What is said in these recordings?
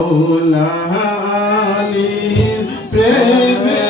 মৌলালির প্রেমে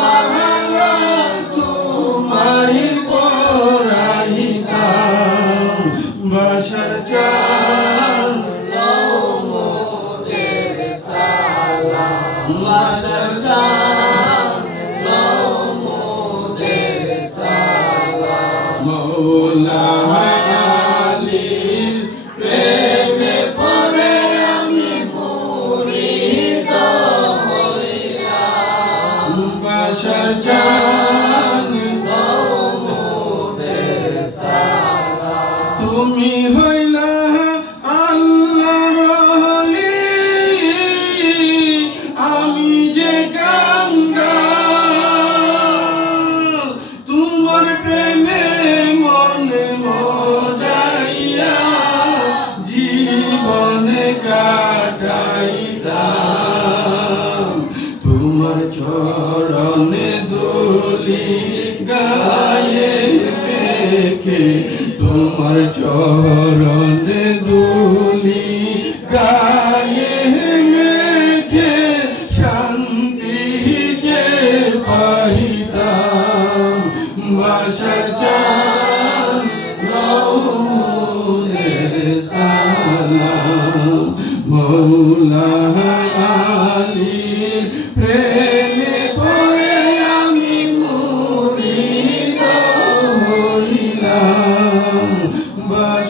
বাসার চাল বাসার চাল তুমি হইলা আল্লাহর অলি, আমি যে তোমার প্রেমে মনে মজাইয়া জীবনে কাটাইতাম। তোমার চরণে দোলি গায়ে মেখে তোমার চরণে দোলি গায়ে মেখে শান্তি যে পাইতাম বাসার চান সালাম মৌলা আলীর প্রেমে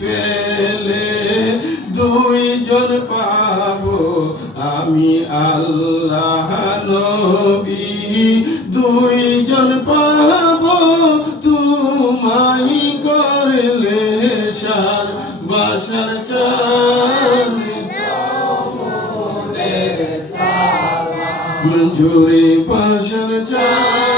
পেলে দুইজন পাবো আমি আল্লাহ নবী। দুইজন পাবো তোমায় করলে সার বাসার চাল। মঞ্জুরি বাসার চাল।